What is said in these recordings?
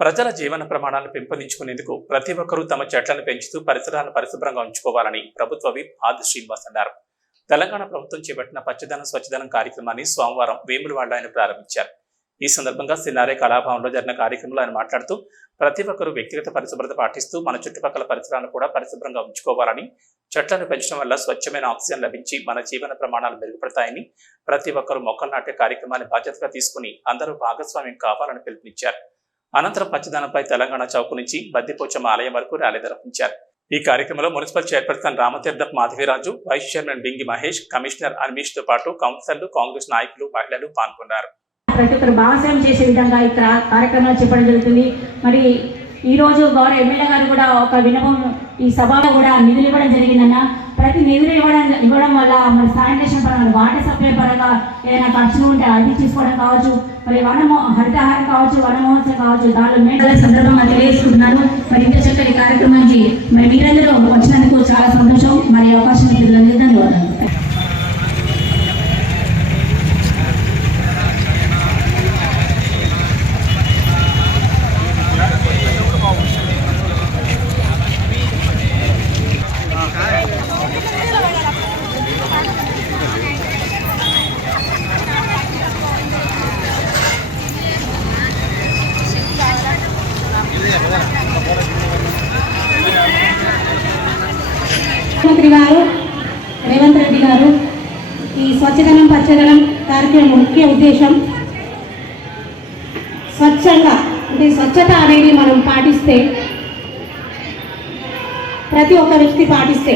ప్రజల జీవన ప్రమాణాలను పెంపొందించుకునేందుకు ప్రతి ఒక్కరూ తమ చెట్లను పెంచుతూ పరిసరాలను పరిశుభ్రంగా ఉంచుకోవాలని ప్రభుత్వ విప్ ఆది శ్రీనివాస్ అన్నారు. తెలంగాణ ప్రభుత్వం చేపట్టిన పచ్చదనం స్వచ్ఛదనం కార్యక్రమాన్ని సోమవారం వేములవాడలో ఆయన ప్రారంభించారు. ఈ సందర్భంగా సినారే కళాభవన్లో జరిగిన కార్యక్రమంలో ఆయన మాట్లాడుతూ ప్రతి ఒక్కరూ వ్యక్తిగత పరిశుభ్రత పాటిస్తూ మన చుట్టుపక్కల పరిసరాలను కూడా పరిశుభ్రంగా ఉంచుకోవాలని చెట్లను పెంచడం వల్ల స్వచ్ఛమైన ఆక్సిజన్ లభించి మన జీవన ప్రమాణాలు మెరుగుపడతాయని ప్రతి ఒక్కరూ మొక్కలు నాటే కార్యక్రమాన్ని బాధ్యతగా తీసుకుని అందరూ భాగస్వామ్యం కావాలని పిలుపునిచ్చారు. అనంతరం పచ్చదనంపై తెలంగాణ చౌక్ నుంచి బద్దిపోచమ్మ ఆలయం వరకు ర్యాలీ నిర్వహించారు. ఈ కార్యక్రమంలో municipal chairperson రామతీర్థప్ Madhaviraju vice chairman Bingi Mahesh commissioner అన్మీష్తో పాటు కౌన్సిలర్లు కాంగ్రెస్ నాయకులు మహిళలు పాల్గొన్నారు. ప్రతి ఒక్కరు భాగస్వామ్యం చేసే విధంగా ఈ కార్యక్రమాలు చెప్పడం జరుగుతుంది. మరి ఈ రోజు గౌరవ ఎమ్మెల్యే గారు కూడా ఒక వినపం ఈ సభలో కూడా నిధులు ఇవ్వడం జరిగిందన్న. ప్రతి నిధులు ఇవ్వడం ఇవ్వడం వల్ల మరి శానిటేషన్ పరంగా వాటర్ సప్లై పరంగా ఏదైనా ఖర్చులు ఉంటే అది తీసుకోవడం కావచ్చు. మరి వనమో హరితహారం కావచ్చు వనమహోత్సవం కావచ్చు దానిలో మేడల సందర్భంగా తెలియజేసుకుంటున్నాను. మరి ఇంత చక్కటి కార్యక్రమానికి మరి మీరందరూ వచ్చినందుకు చాలా సంతోషం. మరి అవకాశం ధన్యవాదాలు ముఖ్యమంత్రి గారు రేవంత్ రెడ్డి గారు ఈ స్వచ్ఛదనం పచ్చదనం కార్యక్రమం ముఖ్య ఉద్దేశం. స్వచ్ఛంగా అంటే స్వచ్ఛత అనేది మనం పాటిస్తే ప్రతి ఒక్క వ్యక్తి పాటిస్తే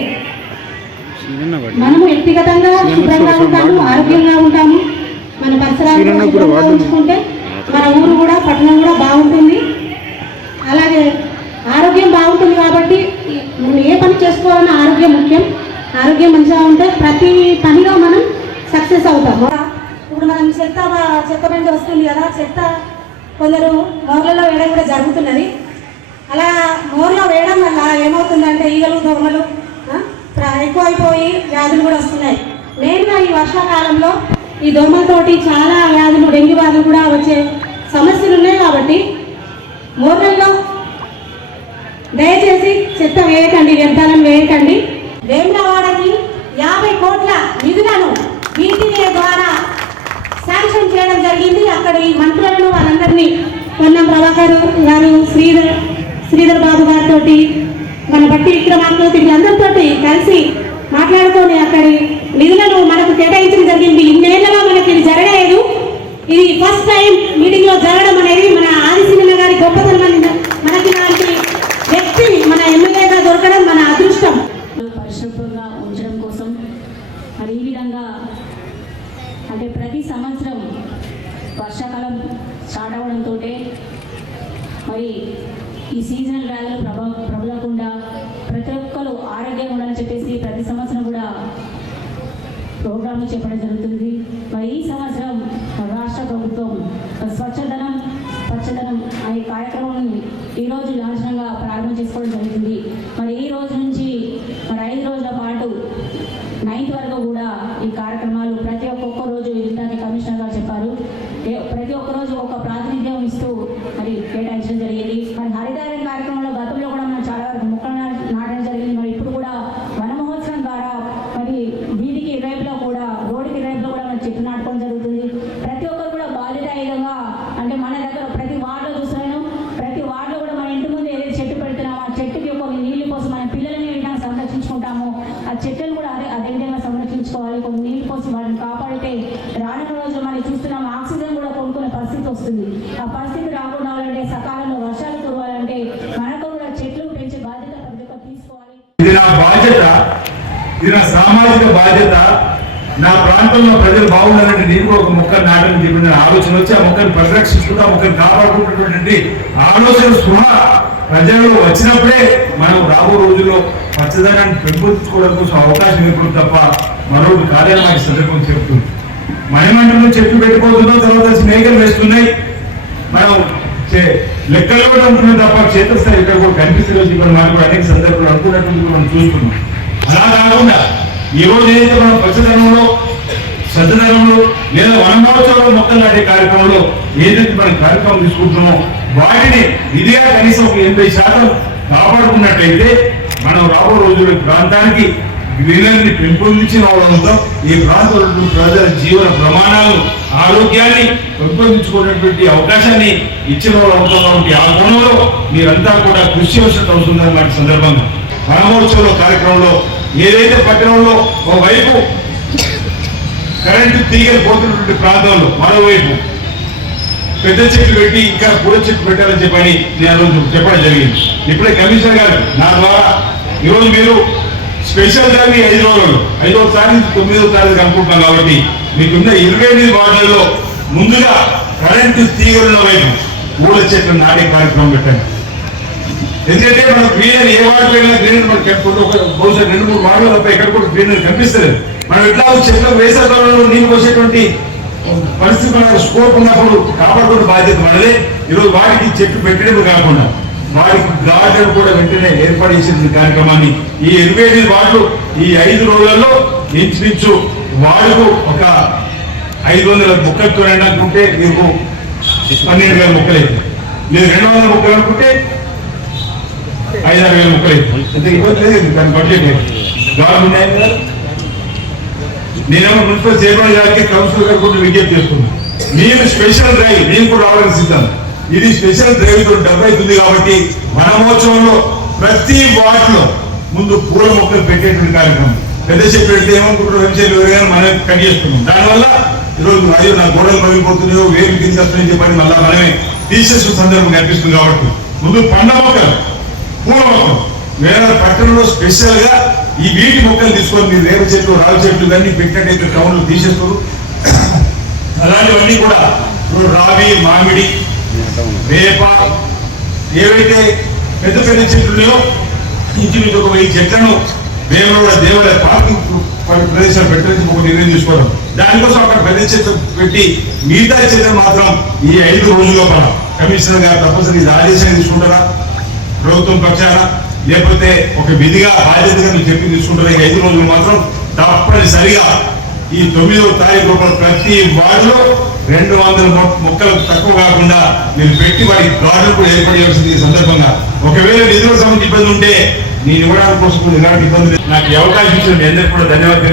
మనము వ్యక్తిగతంగా శుభ్రంగా ఉంటాము ఆరోగ్యంగా ఉంటాము మన పరిసరాలు శుభ్రంగా ఉంచుకుంటే మన ఊరు కూడా పట్టణం కూడా బాగుంటుంది. అలాగే ఆరోగ్యం బాగుంటుంది కాబట్టి మనం ఏ పని చేసుకోవాలన్నా ఆరోగ్యం ముఖ్యం. ఆరోగ్యం మంచిగా ఉంటే ప్రతి అవుతాం ఇప్పుడు మనం చెత్త చెత్త బండి వస్తుంది కదా చెత్త కొందరు మోర్లలో వేయడం కూడా జరుగుతున్నది. అలా మోర్లో వేయడం వల్ల ఏమవుతుందంటే ఈగలు దోమలు ఎక్కువైపోయి వ్యాధులు కూడా వస్తున్నాయి. మెయిన్గా ఈ వర్షాకాలంలో ఈ దోమలతోటి చాలా వ్యాధులు డెంగ్యూ వ్యాధులు కూడా వచ్చే సమస్యలు ఉన్నాయి కాబట్టి మోర్లలో దయచేసి చెత్త వేయకండి వ్యర్థాలను వేయకండి. వేములవాడకి యాభై కోట్ల నిధులను వీటినే ద్వారా శాంక్షన్ చేయడం జరిగింది. అక్కడి మంత్రులను వాళ్ళందరినీ పొన్నం ప్రభాకర్ గారు శ్రీధర్ శ్రీధర్ బాబు గారితో మన బట్టి విక్రమార్కతో వీళ్ళందరితో కలిసి మాట్లాడుకొని అక్కడి నిధులను మనకు కేటాయించడం జరిగింది. ఇన్నేళ్ళలో మనకి ఇది జరగలేదు. ఇది ఫస్ట్ టైం మీటింగ్లో జరగడం అనేది మన ఆదిశీలన గారి గొప్పతనం మనకి లాంటి వ్యక్తి మన ఎమ్మెల్యేగా దొరకడం మన అదృష్టం. పరిశుభ్రంగా ఉంచడం కోసం మరి ఈ విధంగా అంటే ప్రతి సంవత్సరం వర్షాకాలం స్టార్ట్ అవడంతో మరి ఈ సీజనల్ వ్యాధులు ప్రభా ప్రబలకుండా ప్రతి ఒక్కరు ఆరోగ్యంగా ఉండాలని చెప్పేసి ప్రతి సంవత్సరం కూడా ప్రోగ్రాంలు చెప్పడం జరుగుతుంది. మరి ఈ సంవత్సరం రాష్ట్ర ప్రభుత్వం స్వచ్ఛదనం స్వచ్ఛధనం అనే కార్యక్రమాన్ని ఈరోజు లాంఛనంగా ప్రారంభం చేసుకోవడం జరుగుతుంది. మరి ఈ రోజు నుంచి మరి ఐదు రోజుల పాటు నైన్త్ వరకు కూడా ఈ కార్యక్రమం ప్రతి ఒక్కొక్క రోజు ఇందాక కమిషనర్ గారు చెప్పారు ఏ- ప్రతి ఒక్క రోజు ఒక ప్రాతినిధ్యం ఇస్తూ మరి కేటాయించడం జరిగింది మరి హరిదారం కార్యక్రమంలో గతంలో కూడా మనం చాలా వరకు మొక్కలు నా- నాటడం జరిగింది మరి ఇప్పుడు కూడా వన మహోత్సవం ద్వారా మరి వీధికి ఇరువైపులో కూడా రోడ్డుకి ఇరువైపులో కూడా మనం చెట్లు నాటుకోవడం జరుగుతుంది ప్రతి ఒక్కరు కూడా బాధ్యతాయుతంగా అంటే మన దగ్గర ప్రతి వార్డులో చూస్తున్నాను ప్రతి వార్డులో కూడా మన ఇంటి ముందు ఏదైతే చెట్టు పెడుతున్నామో ఆ కొన్ని ఒక కోసం మన పిల్లలని విధంగా సంరక్షించుకుంటాము ఆ చెట్లను కూడా అదే అదే విధంగా సంరక్షించుకోవాలి. కొన్ని నీళ్ళు కోసం వాటిని కాపాడితే రానున్న రోజులు మనం చూస్తున్నాం ఆక్సిజన్ కూడా కొనుక్కునే పరిస్థితి వస్తుంది. ఆ పరిస్థితి రాకుండా సకాలంలో వర్షాలు కురవాలంటే మనకు కూడా చెట్లు పెంచే బాధ్యత తీసుకోవాలి. ఇది నా బాధ్యత. ఇది నా సామాజిక బాధ్యత. నా ప్రాంతంలో ప్రజలు బాగుండాలంటే నేను ఒక మొక్కను నాటని చెప్పిన ఆలోచన వచ్చి ఆ మొక్కను పరిరక్షించుకుంటూ ఆ మొక్కను కాపాడుకుంటున్నటువంటి ఆలోచన స్పృహ ప్రజల్లో వచ్చినప్పుడే మనం రాబో రోజుల్లో పచ్చదనాన్ని పెంపొందించుకోవడం కోసం అవకాశం ఏర్పడుతుంది తప్ప మరొకటి కాదని మాకు సందర్భం చెప్తుంది. మణిమండలం చెట్లు పెట్టుకోతున్నాం తర్వాత స్నేహితులు వేస్తున్నాయి. మనం చే- లెక్కల్లో కూడా ఉంటున్నాం తప్ప క్షేత్రస్థాయి ఇక్కడ కూడా కనిపిస్తుంది ఇక్కడ మనం కూడా అనేక సందర్భాలు అనుకున్నట్టు మనం చూస్తున్నాం. అలా కాకుండా ఈ రోజు ఏదైతే మనం పచ్చదనంలో సజ్జనంలో లేదా వనమహోత్సవంలో మొత్తం నాటే కార్యక్రమంలో ఏదైతే మనం కార్యక్రమం తీసుకుంటున్నామో వాటిని ఇదిగా కనీసం ఎనభై శాతం కాపాడుకున్నట్టయితే మనం రాబో రోజుల్లో ప్రాంతానికి వీళ్ళని పెంపొందించిన వాళ్ళంతో ఈ ప్రాంతంలో ప్రజల జీవన ప్రమాణాలు ఆరోగ్యాన్ని పెంపొందించుకునేటువంటి అవకాశాన్ని ఇచ్చిన వాళ్ళు కాబట్టి ఆ కోణంలో మీరంతా కూడా కృషి చేసినట్టు అవుతుందన్నమాట సందర్భంగా. వనమహోత్సవ కార్యక్రమంలో ఏదైతే పట్టణంలో ఒకవైపు కరెంటు తీగలు పోతున్నటువంటి ప్రాంతంలో మరోవైపు పెద్ద చెట్లు పెట్టి ఇంకా పూల చెట్లు పెట్టాలని చెప్పని నేను రోజు చెప్పడం జరిగింది. ఇప్పుడే కమిషనర్ గారు నా ద్వారా ఈరోజు మీరు స్పెషల్ దాన్ని ఐదు రోజులు ఐదో తారీఖు తొమ్మిదో తారీఖు అనుకుంటున్నాం కాబట్టి మీకున్న ఇరవై ఎనిమిది వార్డులలో ముందుగా కరెంటు తీగలున్న వైపు పూల చెట్లు నాటే కార్యక్రమం పెట్టండి. ఎందుకంటే మనం గ్రీనరీ ఏ వార్డు వెళ్ళినా గ్రీనరీ మనం బహుశా రెండు మూడు వార్డులు తప్ప ఎక్కడ కూడా గ్రీనరీ కనిపిస్తుంది మనం ఎట్లా చెట్లకు వేసవికాలంలో నీళ్ళు పోసేటువంటి పరిస్థితి మన స్కోప్ ఉన్నప్పుడు కాపాడుకునే బాధ్యత మనదే. ఈరోజు వాటికి చెట్టు పెట్టడం కాకుండా వాటికి గార్డెన్ కూడా వెంటనే ఏర్పాటు చేసిన కార్యక్రమాన్ని ఈ ఇరవై ఎనిమిది వార్డులు ఈ ఐదు రోజులలో ఇంచుమించు వాడుకు ఒక ఐదు వందల మొక్కలతో అనుకుంటే మీకు పన్నెండు వేల ముక్కలు. అవుతాయి మీరు రెండు వందల ముక్కలు అనుకుంటే ఐదారు వేల ముప్పై అంత ఇబ్బంది లేదు దాని బడ్జెట్ గవర్నమెంట్ నేనేమో మున్సిపల్ చైర్మన్ గారికి కౌన్సిలర్ గారు కూడా విజ్ఞప్తి చేస్తున్నాను నేను స్పెషల్ డ్రైవ్ నేను కూడా రావడానికి సిద్ధం. ఇది స్పెషల్ డ్రైవ్తో డబ్బు అవుతుంది కాబట్టి వనమోత్సవంలో ప్రతి వార్డులో ముందు పూల మొక్కలు పెట్టేటువంటి కార్యక్రమం. పెద్ద చెప్పి పెడితే ఏమనుకుంటారు వెంచర్లు ఎవరైనా మనం కట్ చేస్తున్నాం దానివల్ల ఈరోజు అయ్యో నా గోడలు పగిలిపోతున్నాయో వేరు కింద వస్తున్నాయని చెప్పని మళ్ళీ మనమే తీసేసిన సందర్భం కనిపిస్తుంది కాబట్టి. ముందు పండ్ల మొక్కలు పూల మొక్కలు. వేరే పట్టణంలో స్పెషల్గా ఈ వీటి మొక్కలు తీసుకొని మీరు రేపు చెట్లు రావి చెట్లు ఇవన్నీ పెట్టినట్టయితే టౌన్లో తీసేస్తారు. అలాంటివన్నీ కూడా రావి మామిడి వేప ఏవైతే పెద్ద పెద్ద చెట్లు ఉన్నాయో ఇంచుమించు ఒక వెయ్యి చెట్లను వేమూడ దేవుడ పార్కింగ్ ప్రదేశాలు పెట్టడానికి ఒక నిర్ణయం తీసుకోవడం. దానికోసం అక్కడ పెద్ద చెట్లు పెట్టి మిగతా చెట్లు మాత్రం ఈ ఐదు రోజుల్లో మనం కమిషనర్ గారు తప్పనిసరి ఇది ఆదేశాన్ని తీసుకుంటారా? ప్రభుత్వం పక్షాన లేకపోతే ఒక విధిగా బాధ్యతగా మీరు చెప్పి తీసుకుంటారు. ఈ ఐదు రోజులు మాత్రం తప్పనిసరిగా ఈ తొమ్మిదవ తారీఖు లోపల ప్రతి వార్డులో రెండు వందల మొక్కలు తక్కువ కాకుండా మీరు పెట్టి వాటి గార్డులు కూడా ఏర్పాటు చేయాల్సింది ఈ సందర్భంగా. ఒకవేళ నిధుల సంబంధించి ఇబ్బంది ఉంటే నేను ఇవ్వడానికి కోసం ఎలాంటి ఇబ్బంది నాకు అవకాశం ఇచ్చిన మీ అందరికీ కూడా ధన్యవాదాలు